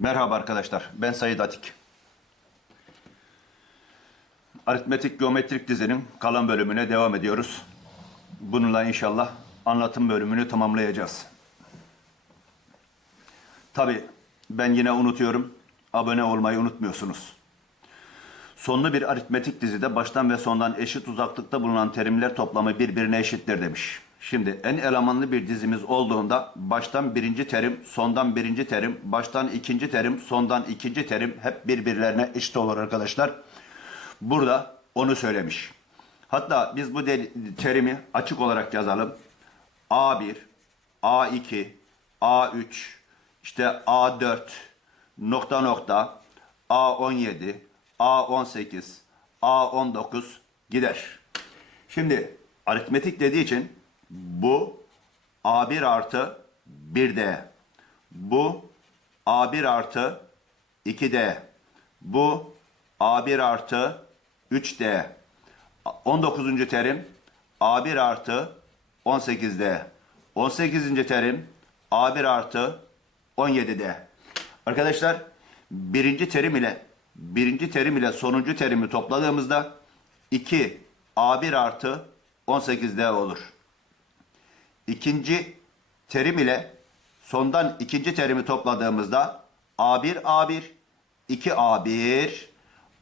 Merhaba arkadaşlar, ben Sayit Atik. Aritmetik geometrik dizinin kalan bölümüne devam ediyoruz. Bununla inşallah anlatım bölümünü tamamlayacağız. Tabi ben yine unutuyorum, abone olmayı unutmuyorsunuz. Sonlu bir aritmetik dizide baştan ve sondan eşit uzaklıkta bulunan terimler toplamı birbirine eşittir demiş. Şimdi en elemanlı bir dizimiz olduğunda baştan birinci terim, sondan birinci terim, baştan ikinci terim, sondan ikinci terim hep birbirlerine eşit olur arkadaşlar. Burada onu söylemiş. Hatta biz bu terimi açık olarak yazalım. A1, A2, A3, işte A4, nokta nokta, A17, A18, A19 gider. Şimdi aritmetik dediği için bu A1 artı 1D. Bu A1 artı 2D. Bu A1 artı 3D. 19. terim A1 artı 18D. 18. terim A1 artı 17D. Arkadaşlar birinci terim ile birinci terim ile sonuncu terimi topladığımızda 2 A1 artı 18D olur. İkinci terim ile sondan ikinci terimi topladığımızda A1 A1 2 A1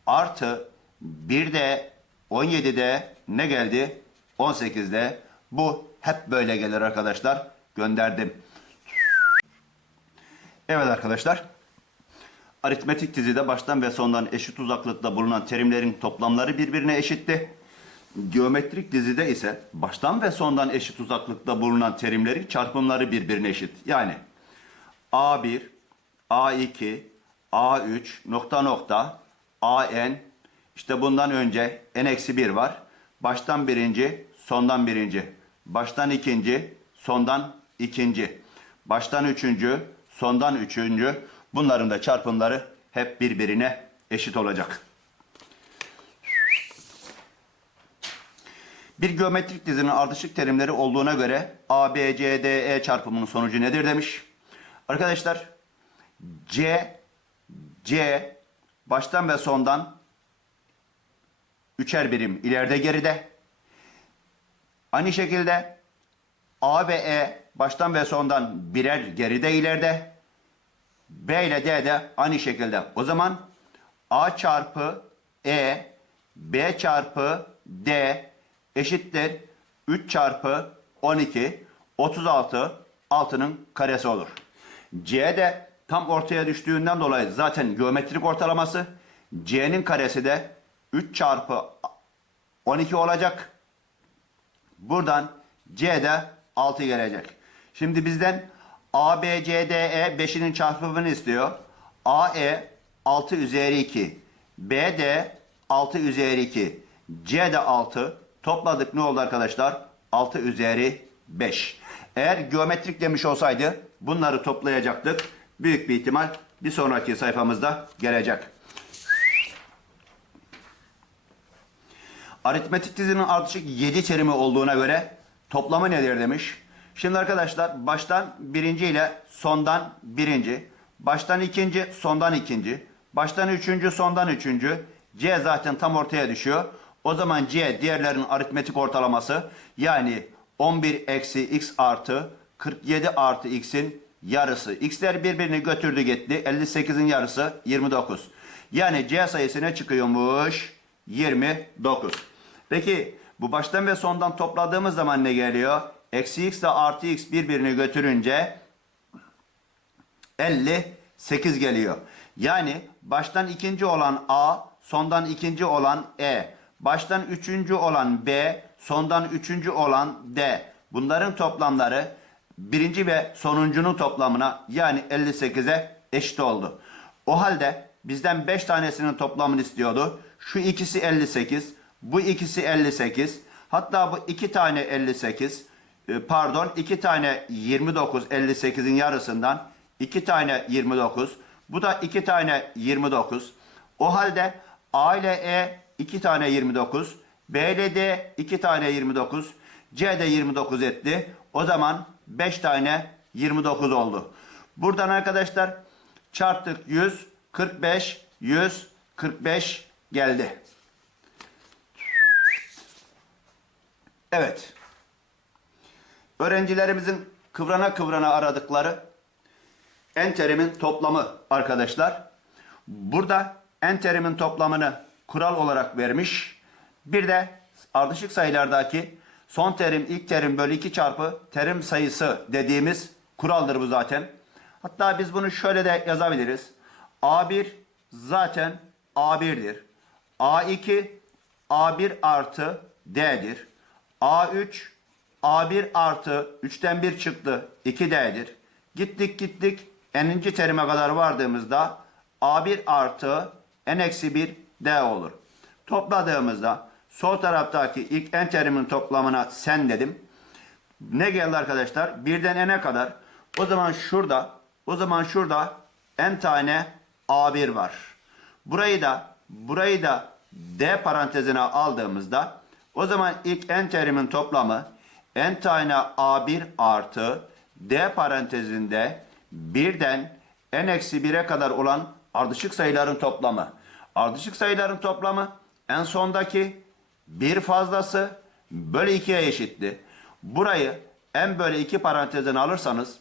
artı 1 de 17'de ne geldi? 18'de. Bu hep böyle gelir arkadaşlar. Gönderdim. Evet arkadaşlar. Aritmetik dizide baştan ve sondan eşit uzaklıkta bulunan terimlerin toplamları birbirine eşitti. Geometrik dizide ise baştan ve sondan eşit uzaklıkta bulunan terimlerin çarpımları birbirine eşit. Yani A1, A2, A3, nokta nokta, AN, işte bundan önce n-1 var. Baştan birinci, sondan birinci. Baştan ikinci, sondan ikinci. Baştan üçüncü, sondan üçüncü. Bunların da çarpımları hep birbirine eşit olacak. Bir geometrik dizinin ardışık terimleri olduğuna göre A, B, C, D, E çarpımının sonucu nedir demiş. Arkadaşlar C, C baştan ve sondan üçer birim ileride geride. Aynı şekilde A ve E baştan ve sondan birer geride ileride. B ile D de aynı şekilde. O zaman A çarpı E B çarpı D eşittir 3 çarpı 12 36 6'nın karesi olur. C de tam ortaya düştüğünden dolayı zaten geometrik ortalaması C'nin karesi de 3 çarpı 12 olacak. Buradan C'de 6 gelecek. Şimdi bizden A, B, C, D, E 5'inin çarpımını istiyor. A, E 6 üzeri 2. B, D 6 üzeri 2. C de 6. Topladık ne oldu arkadaşlar? 6 üzeri 5. Eğer geometrik demiş olsaydı bunları toplayacaktık. Büyük bir ihtimal bir sonraki sayfamızda gelecek. Aritmetik dizinin ardışık 7 terimi olduğuna göre toplamı nedir demiş. Şimdi arkadaşlar baştan birinci ile sondan birinci, baştan ikinci, sondan ikinci, baştan üçüncü, sondan üçüncü. C zaten tam ortaya düşüyor. O zaman C diğerlerinin aritmetik ortalaması yani 11 eksi x artı 47 artı x'in yarısı. X'ler birbirini götürdü gitti. 58'in yarısı 29. Yani C sayısı ne çıkıyormuş? 29. Peki bu baştan ve sondan topladığımız zaman ne geliyor? Eksi x ile artı x birbirini götürünce 58 geliyor. Yani baştan ikinci olan A, sondan ikinci olan E, baştan üçüncü olan B, sondan üçüncü olan D. Bunların toplamları birinci ve sonuncunun toplamına yani 58'e eşit oldu. O halde bizden 5 tanesinin toplamını istiyordu. Şu ikisi 58, bu ikisi 58. Hatta bu iki tane 58, e, pardon iki tane 29 58'in yarısından iki tane 29. Bu da iki tane 29. O halde A ile E iki tane 29. B ile D iki tane 29. C de 29 etti. O zaman 5 tane 29 oldu. Buradan arkadaşlar Çarptık 100, 45, 100, 45 geldi. Evet. Öğrencilerimizin kıvrana kıvrana aradıkları en terimin toplamı arkadaşlar. Burada en terimin toplamını kural olarak vermiş. Bir de ardışık sayılardaki son terim ilk terim bölü 2 çarpı terim sayısı dediğimiz kuraldır bu zaten. Hatta biz bunu şöyle de yazabiliriz. A1 zaten A1'dir. A2 A1 artı D'dir. A3 A1 artı 3'ten 1 çıktı 2D'dir. Gittik gittik n'inci terime kadar vardığımızda A1 artı n eksi 1 D olur. Topladığımızda sol taraftaki ilk n terimin toplamına sen dedim. Ne geldi arkadaşlar? Birden n'e kadar. O zaman şurada, o zaman şurada n tane A1 var. Burayı da, burayı da D parantezine aldığımızda o zaman ilk n terimin toplamı n tane A1 artı D parantezinde birden n eksi 1'e kadar olan ardışık sayıların toplamı. Ardışık sayıların toplamı en sondaki bir fazlası bölü 2'ye eşitti. Burayı n bölü 2 parantezine alırsanız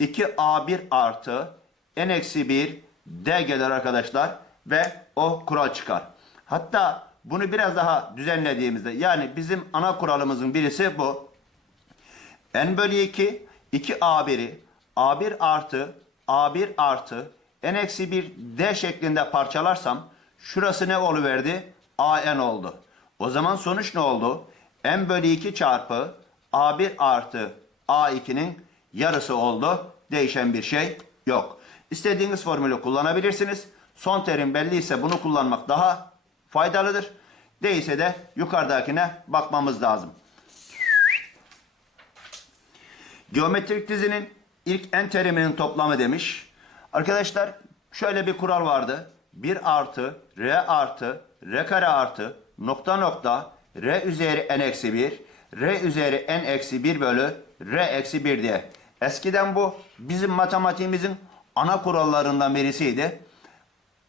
2a1 artı n eksi 1 d gelir arkadaşlar ve o kural çıkar. Hatta bunu biraz daha düzenlediğimizde yani bizim ana kuralımızın birisi bu. n bölü 2 2a1'i a1 artı a1 artı n eksi 1 d şeklinde parçalarsam şurası ne oluverdi? an oldu. O zaman sonuç ne oldu? n bölü 2 çarpı a1 artı a2'nin yarısı oldu. Değişen bir şey yok. İstediğiniz formülü kullanabilirsiniz. Son terim belliyse bunu kullanmak daha faydalıdır. Değilse de yukarıdakine bakmamız lazım. Geometrik dizinin ilk n teriminin toplamı demiş. Arkadaşlar şöyle bir kural vardı. 1 artı r artı r kare artı nokta nokta r üzeri n eksi 1 r üzeri n eksi 1 bölü r eksi 1 diye. Eskiden bu bizim matematiğimizin ana kurallarından birisiydi.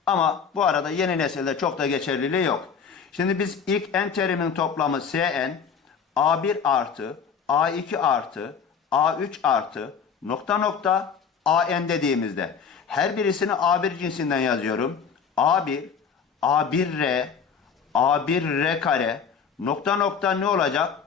Ama bu arada yeni nesilde çok da geçerliliği yok. Şimdi biz ilk n terimin toplamı Sn A1 artı A2 artı A3 artı nokta nokta AN dediğimizde her birisini A1 cinsinden yazıyorum. A1 A1R A1R kare nokta nokta ne olacak?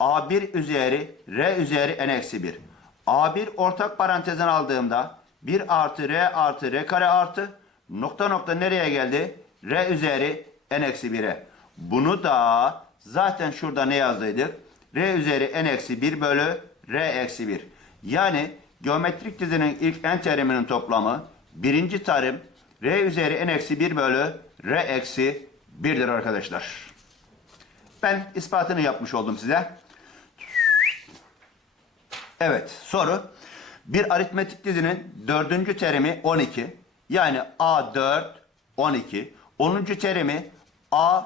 A1 üzeri R üzeri N eksi 1. A1 ortak parantezden aldığımda 1 artı R artı R kare artı nokta nokta nereye geldi? R üzeri N eksi 1'e. Bunu da zaten şurada ne yazdıydık? R üzeri N eksi 1 bölü R eksi 1. Yani geometrik dizinin ilk n teriminin toplamı birinci terim R üzeri N eksi 1 bölü R eksi 1'dir arkadaşlar. Ben ispatını yapmış oldum size. Evet soru. Bir aritmetik dizinin dördüncü terimi 12. Yani A4 12. 10. terimi A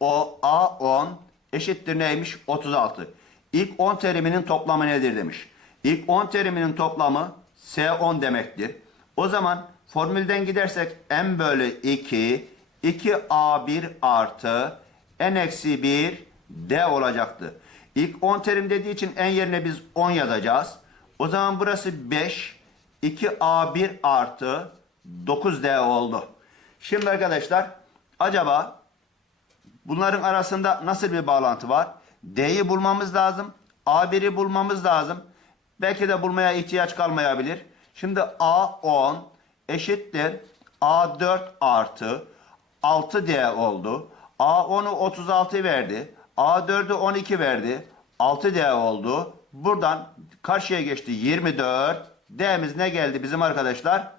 o A10 eşittir neymiş? 36. İlk 10 teriminin toplamı nedir demiş. İlk 10 teriminin toplamı S10 demektir. O zaman formülden gidersek n bölü 2 2A1 artı n eksi 1 D olacaktı. İlk 10 terim dediği için en yerine biz 10 yazacağız. O zaman burası 5. 2A1 artı 9D oldu. Şimdi arkadaşlar acaba bunların arasında nasıl bir bağlantı var? D'yi bulmamız lazım. A1'i bulmamız lazım. Belki de bulmaya ihtiyaç kalmayabilir. Şimdi A10 eşittir A4 artı 6D oldu. A10'u 36 verdi. A4'ü 12 verdi. 6D oldu. Buradan karşıya geçti 24. D'miz ne geldi bizim arkadaşlar?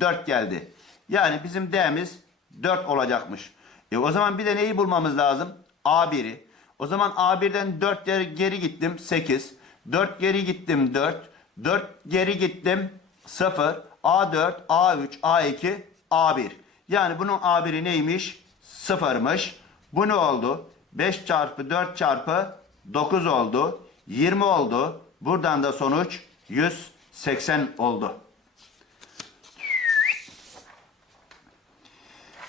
4 geldi. Yani bizim D'miz 4 olacakmış. E o zaman bir de neyi bulmamız lazım? A1'i. O zaman A1'den 4 geri gittim 8. 4 geri gittim 4. 4 geri gittim 0. A4, A3, A2, A1. Yani bunun A1'i neymiş? 0'mış. Bu ne oldu? 5 çarpı 4 çarpı 9 oldu. 20 oldu. Buradan da sonuç 180 oldu.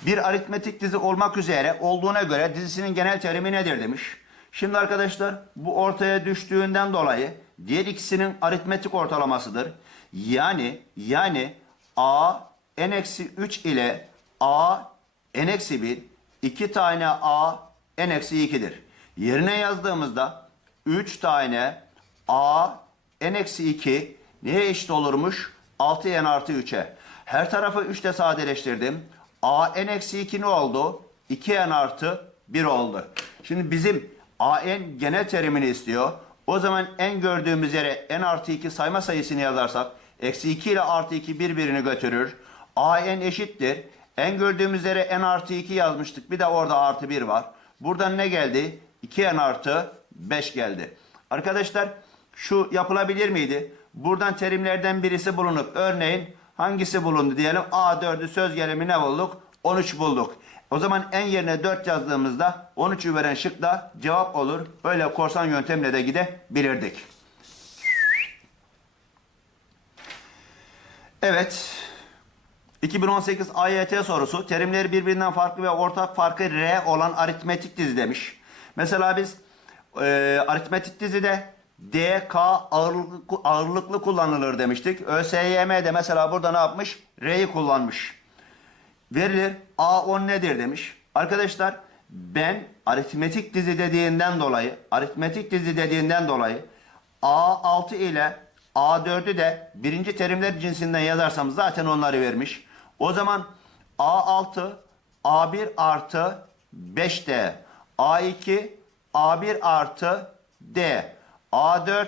Bir aritmetik dizi olmak üzere olduğuna göre dizisinin genel terimi nedir demiş. Şimdi arkadaşlar bu ortaya düştüğünden dolayı diğer ikisinin aritmetik ortalamasıdır. Yani yani a n-3 ile a n-1 iki tane a n-2'dir. Yerine yazdığımızda 3 tane a n-2 neye eşit olurmuş? 6n artı 3'e. Her tarafı 3 ile sadeleştirdim. a n-2 ne oldu? 2n artı 1 oldu. Şimdi bizim an genel terimini istiyor. O zaman n gördüğümüz yere n artı 2 sayma sayısını yazarsak eksi 2 ile artı 2 birbirini götürür. an eşittir. n gördüğümüz yere n artı 2 yazmıştık. Bir de orada artı 1 var. Buradan ne geldi? 2n artı 5 geldi. Arkadaşlar şu yapılabilir miydi? Buradan terimlerden birisi bulunup örneğin hangisi bulundu diyelim. A4'ü söz gelimi ne bulduk? 13 bulduk. O zaman en yerine 4 yazdığımızda 13'ü veren şık da cevap olur. Böyle korsan yöntemle de gidebilirdik. Evet. 2018 AYT sorusu terimleri birbirinden farklı ve ortak farkı R olan aritmetik dizi demiş. Mesela biz e, aritmetik dizide D, K ağırlıklı, ağırlıklı kullanılır demiştik. ÖSYM de mesela burada ne yapmış? R'yi kullanmış. Verilir A10 nedir demiş. Arkadaşlar ben aritmetik dizi dediğinden dolayı aritmetik dizi dediğinden dolayı A6 ile A4'ü de birinci terimler cinsinden yazarsam zaten onları vermiş. O zaman A6 A1 artı 5D A2 A1 artı D A4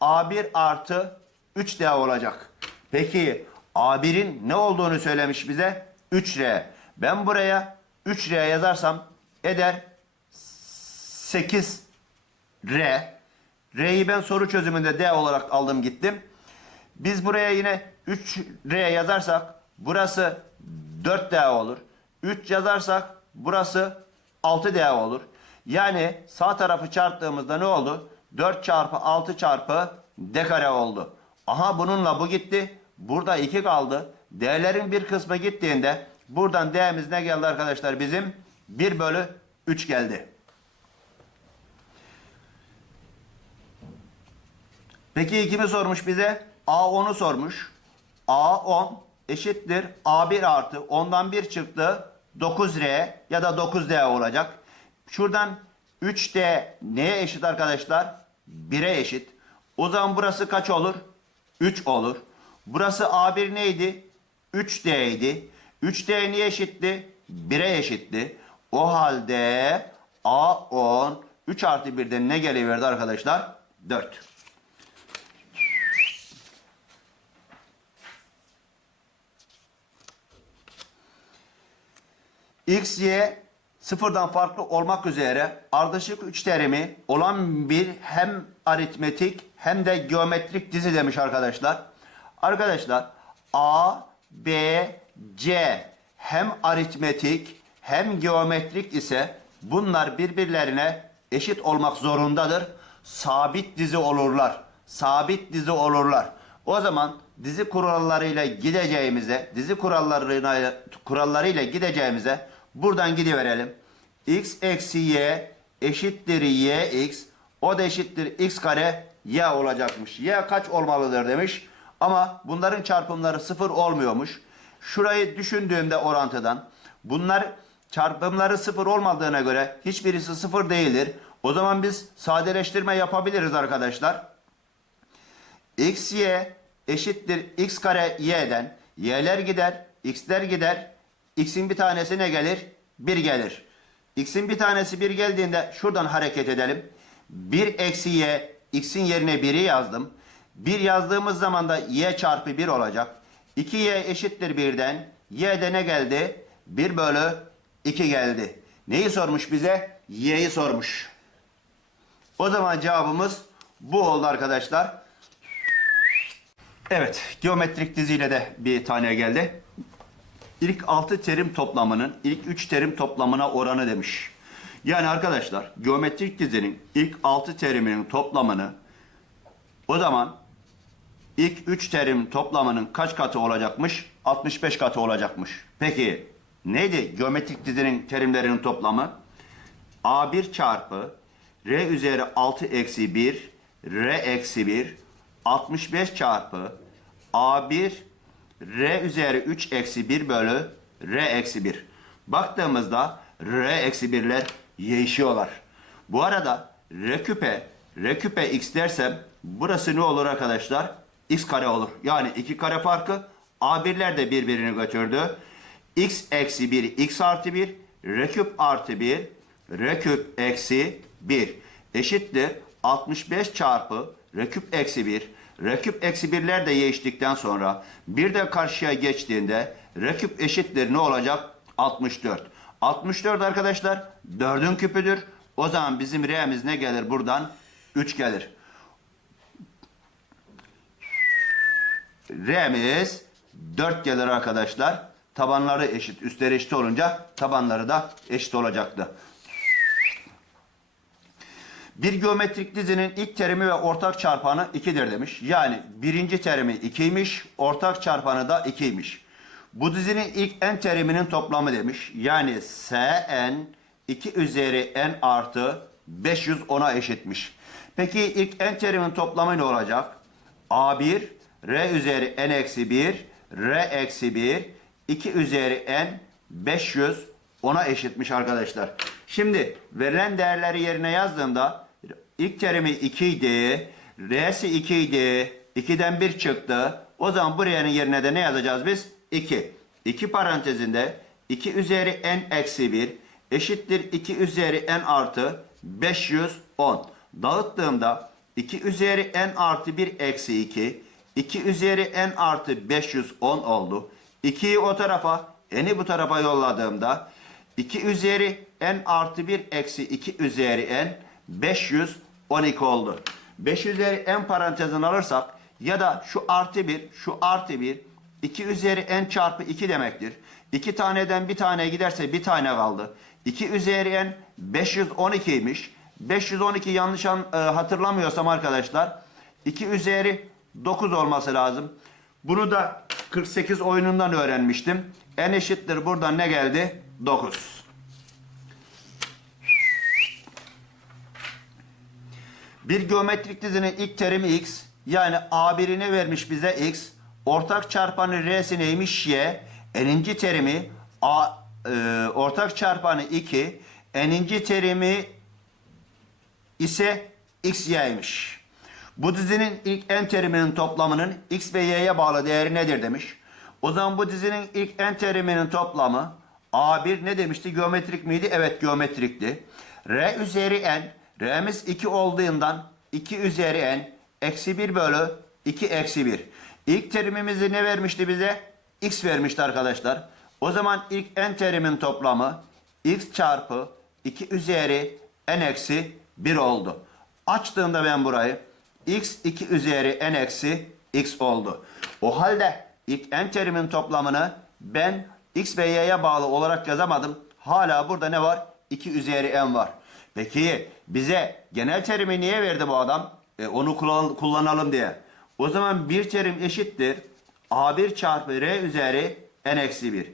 A1 artı 3D olacak. Peki A1'in ne olduğunu söylemiş bize? 3R. Ben buraya 3R yazarsam eder 8R. R'yi ben soru çözümünde D olarak aldım gittim. Biz buraya yine 3R yazarsak burası 4D olur. 3 yazarsak burası 6D olur. Yani sağ tarafı çarptığımızda ne oldu? 4 çarpı 6 çarpı D kare oldu. Aha bununla bu gitti. Burada 2 kaldı. D'lerin bir kısmı gittiğinde buradan D'miz ne geldi arkadaşlar bizim? 1 bölü 3 geldi. Peki kimi sormuş bize? A10'u sormuş. A10 eşittir A1 artı 10'dan 1 çıktı. 9R ya da 9D olacak. Şuradan 3D neye eşit arkadaşlar? 1'e eşit. O zaman burası kaç olur? 3 olur. Burası A1 neydi? 3D idi. 3D niye eşitti? 1'e eşitti. O halde A10 3 artı 1'den ne geliverdi arkadaşlar? 4. X, Y sıfırdan farklı olmak üzere ardışık üç terimi olan bir hem aritmetik hem de geometrik dizi demiş arkadaşlar. Arkadaşlar A, B, C hem aritmetik hem geometrik ise bunlar birbirlerine eşit olmak zorundadır. Sabit dizi olurlar. Sabit dizi olurlar. O zaman dizi kurallarıyla gideceğimize, dizi kurallarıyla kurallarıyla gideceğimize buradan gidiverelim. x eksi y eşittir yx. O da eşittir x kare y olacakmış. Y kaç olmalıdır demiş. Ama bunların çarpımları sıfır olmuyormuş. Şurayı düşündüğümde orantıdan bunlar çarpımları sıfır olmadığına göre hiçbirisi sıfır değildir. O zaman biz sadeleştirme yapabiliriz arkadaşlar. x y eşittir x kare y'den y'ler gider, x'ler gider. X'in bir tanesi ne gelir? 1 gelir. x'in bir tanesi 1 geldiğinde şuradan hareket edelim. 1 eksi y x'in yerine 1'i yazdım. 1 yazdığımız zaman da y çarpı 1 olacak. 2y eşittir 1'den. y'de ne geldi? 1 bölü 2 geldi. Neyi sormuş bize? y'yi sormuş. O zaman cevabımız bu oldu arkadaşlar. Evet, geometrik diziyle de bir tane geldi. İlk 6 terim toplamının ilk 3 terim toplamına oranı demiş. Yani arkadaşlar geometrik dizinin ilk 6 teriminin toplamını o zaman ilk 3 terim toplamının kaç katı olacakmış? 65 katı olacakmış. Peki neydi? Geometrik dizinin terimlerinin toplamı. A1 çarpı R üzeri 6 eksi 1 R eksi 1 65 çarpı A1 R üzeri 3 eksi 1 bölü R eksi 1. Baktığımızda R eksi 1'ler değişiyorlar. Bu arada R küpe R küpe x dersem burası ne olur arkadaşlar? X kare olur. Yani iki kare farkı A1'ler de birbirini götürdü. X eksi 1 X artı 1 R küp artı 1 R küp eksi 1 eşittir 65 çarpı R küp eksi 1 R küp eksi 1'ler de değiştikten sonra bir de karşıya geçtiğinde R küp eşittir ne olacak? 64. 64 arkadaşlar 4'ün küpüdür. O zaman bizim R'miz ne gelir buradan? 3 gelir. R'miz 4 gelir arkadaşlar. Tabanları eşit, üstleri eşit olunca tabanları da eşit olacaktı. Bir geometrik dizinin ilk terimi ve ortak çarpanı 2'dir demiş. Yani birinci terimi 2'ymiş, ortak çarpanı da 2'ymiş. Bu dizinin ilk n teriminin toplamı demiş. Yani Sn 2 üzeri n artı 510'a eşitmiş. Peki ilk n terimin toplamı ne olacak? A1 R üzeri n eksi 1 R eksi 1 2 üzeri n 500 ona eşitmiş arkadaşlar. Şimdi verilen değerleri yerine yazdığımda ilk terimi 2 idi. R'si 2 idi. 2'den 1 çıktı. O zaman buraya yerine de ne yazacağız biz? 2. 2 parantezinde 2 üzeri n eksi 1 eşittir 2 üzeri n artı 510. Dağıttığımda 2 üzeri n artı 1 eksi 2 2 üzeri n artı 510 oldu. 2'yi o tarafa n'i bu tarafa yolladığımda 2 üzeri n artı 1 eksi 2 üzeri n 512 oldu. 5 üzeri n parantezini alırsak ya da şu artı 1 şu artı 1 2 üzeri n çarpı 2 demektir. 2 taneden bir tane giderse bir tane kaldı. 2 üzeri n 512'ymiş. 512 yanlış an- e, hatırlamıyorsam arkadaşlar 2 üzeri 9 olması lazım. Bunu da 48 oyunundan öğrenmiştim. N eşittir buradan ne geldi? 9. Bir geometrik dizinin ilk terimi x yani A1'ini vermiş bize x. Ortak çarpanı R'si neymiş y. N'inci terimi A e, ortak çarpanı 2. N'inci terimi ise x y'ymiş. Bu dizinin ilk n teriminin toplamının x ve y'ye bağlı değeri nedir demiş. O zaman bu dizinin ilk n teriminin toplamı A1 ne demişti? Geometrik miydi? Evet geometrikti. R üzeri n. R'miz 2 olduğundan 2 üzeri n eksi 1 bölü 2 eksi 1. İlk terimimizi ne vermişti bize? X vermişti arkadaşlar. O zaman ilk n terimin toplamı x çarpı 2 üzeri n eksi 1 oldu. Açtığımda ben burayı x 2 üzeri n eksi x oldu. O halde ilk n terimin toplamını ben x ve y'ye bağlı olarak yazamadım. Hala burada ne var? 2 üzeri n var. Peki bize genel terimi niye verdi bu adam? E, onu kullan- kullanalım diye. O zaman bir terim eşittir. A1 çarpı R üzeri n eksi 1.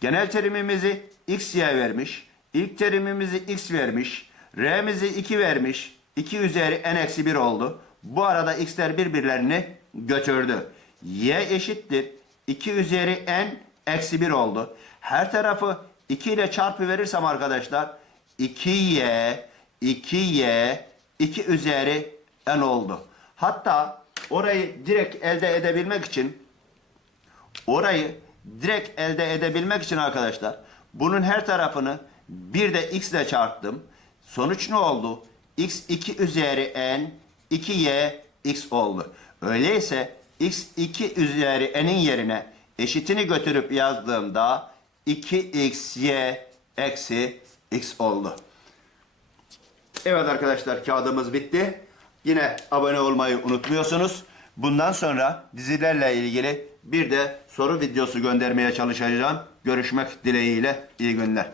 Genel terimimizi x y vermiş. İlk terimimizi x vermiş. R'mizi 2 vermiş. 2 üzeri n eksi 1 oldu. Bu arada x'ler birbirlerini götürdü. Y eşittir. 2 üzeri n eksi 1 oldu. Her tarafı 2 ile çarpı verirsem arkadaşlar 2y 2y 2 üzeri n oldu. Hatta orayı direkt elde edebilmek için orayı direkt elde edebilmek için arkadaşlar bunun her tarafını bir de x ile çarptım. Sonuç ne oldu? x 2 üzeri n 2y x oldu. Öyleyse x 2 üzeri n'in yerine eşitini götürüp yazdığımda 2xy eksi x oldu. Evet arkadaşlar kağıdımız bitti. Yine abone olmayı unutmuyorsunuz. Bundan sonra dizilerle ilgili bir de soru videosu göndermeye çalışacağım. Görüşmek dileğiyle iyi günler.